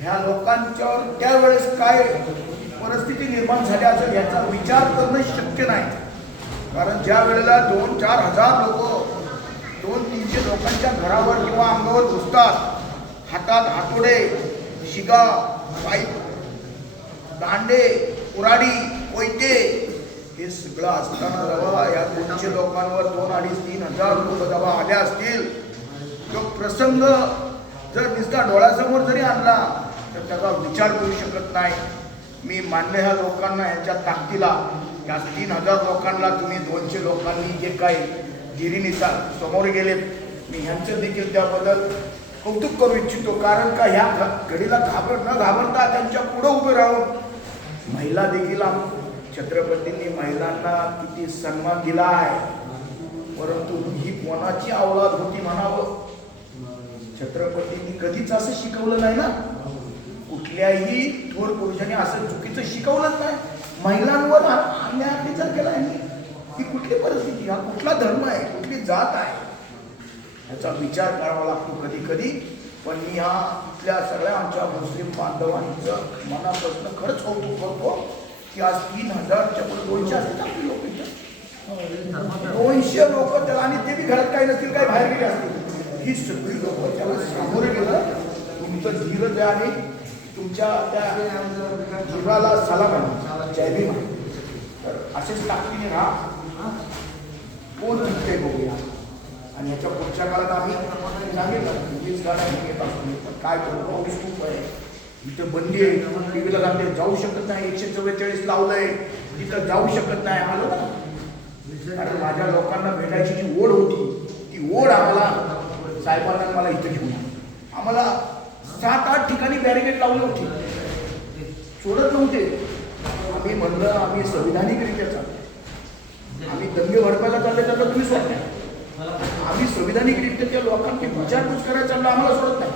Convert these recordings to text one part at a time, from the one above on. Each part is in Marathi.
ह्या लोकांच्यावर त्यावेळेस काय परिस्थिती निर्माण झाली असेल याचा विचार करणं शक्य नाही. कारण ज्या वेळेला 2-4 हजार लोक 200-300 लोकांच्या घरावर किंवा अंगावर घुसतात, हातात हातोडे, शिगा, पाईप, दांडे, कुऱ्हाडी, कोयते, हे सगळं असताना जेव्हा या 200 लोकांवर 2-2.5-3 हजार लोक जेव्हा आले असतील, तो प्रसंग जर नुसता डोळ्यासमोर जरी आणला तर त्याचा विचार करू शकत नाही. मी मान्य ह्या लोकांना, यांच्या ताकदीला, या 3,000 लोकांना, तुम्ही 200 लोकांनी जे काही गिरीनीचा समोर गेलेत, मी ह्यांचं देखील त्याबद्दल कौतुक करू इच्छितो. कारण का ह्या घडीला न घाबरता त्यांच्या पुढं उभे राहून महिला देखील, छत्रपतींनी महिलांना किती सन्मान दिला आहे. परंतु ही कोणाची औलाद होती म्हणावं, छत्रपतींनी कधीच असं शिकवलं नाही ना. कुठल्याही थोर पुरुषांनी असं चुकीचं शिकवलंच नाही. महिलांवर अन्याय अत्याचार केला आहे. ही कुठली परिस्थिती, हा कुठला धर्म आहे, कुठली जात आहे, याचा विचार करावा लागतो कधी कधी. पण मी ह्या इथल्या सगळ्या आमच्या मुस्लिम बांधवांचं मनापासून खरंच कौतुक करतो की आज 3,000च्या पुढे 200 असतील आपली लोक इथं, 200 लोक त्याला, आणि ते बी घरात काही नसतील, काही बाहेर गेले असतील. ही सगळी लोक त्याला सामोरे गेलं. तुमचं धीरज आणि तुमच्या त्या जीवाला सलाम आहे, जय भीम. तर असेच ताकदीने राहा. कोण जिंकते बघूया. आणि याच्या पुढच्या काळात आम्ही सांगितलं मीच गाणं घेत असतो, पण काय करू, पाऊस खूप आहे, इथं बंदी आहे, टीव्हीला जाते जाऊ शकत नाही, 144 लावलंय, तिथं जाऊ शकत नाही. आलो ना, कारण माझ्या लोकांना भेटायची जी ओढ होती, ती ओढ आम्हाला साहेबांना मला इथं घेऊन आम्हाला 7-8 ठिकाणी बॅरिकेड लावले होते, सोडत नव्हते. आम्ही म्हणलं आम्ही संविधानिकरित्या चाललो, आम्ही दंगे भडकायला चालले तर तुम्ही सोडत नाही. आम्ही संविधानिकरित्या त्या लोकांची विचारपूस करायला चाललो, आम्हाला सोडत नाही.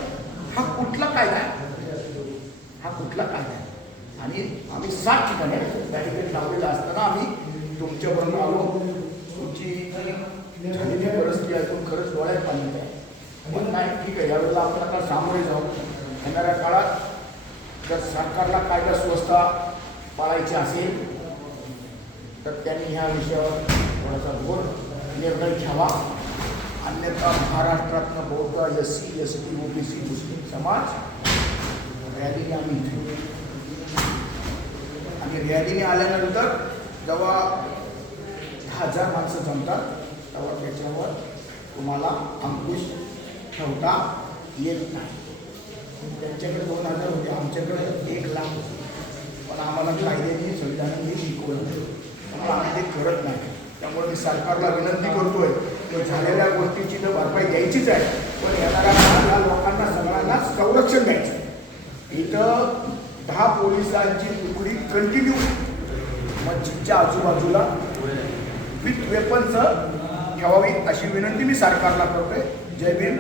हा कुठला कायदा आहे, हा कुठला कायदा आहे. आणि आम्ही 7 ठिकाणी बॅरिकेड लावलेला असताना आम्ही तुमच्यापर्यंत आलो. तुमची झालेली परिस्थिती ऐकून खरंच डोळ्यात पाणी आहे. पण नाही, ठीक आहे, यावेळेला आपण आता सामोरे जाऊ. येणाऱ्या काळात जर सरकारला कायदा सुव्यवस्था पाळायची असेल तर त्यांनी ह्या विषयावर थोडासा घोर निर्णय घ्यावा. अन्यथा महाराष्ट्रातनं बौद्ध SC, ST, OBC मुस्लिम समाज रॅलीने आम्ही इथे, आणि रॅलीने आल्यानंतर जेव्हा 10,000 माणसं जमतात तेव्हा त्याच्यावर तुम्हाला अंकुश ठेवता येत नाही. त्यांच्याकडे 2,000 होते, आमच्याकडे 1,00,000 होते. पण आम्हाला कायद्याने संविधानाने शिकवलं, त्यामुळे आम्ही ते करत नाही. त्यामुळे मी सरकारला विनंती करतोय की झालेल्या गोष्टीची तर भरपाई द्यायचीच आहे, पण येणाऱ्या लोकांना सगळ्यांना संरक्षण द्यायचं. इथं 10 पोलिसांची तुकडी कंटिन्यू मस्जिदच्या आजूबाजूला विथ वेपन्स ठेवावी अशी विनंती मी सरकारला करतोय. जय भीम,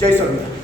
जय संविधान.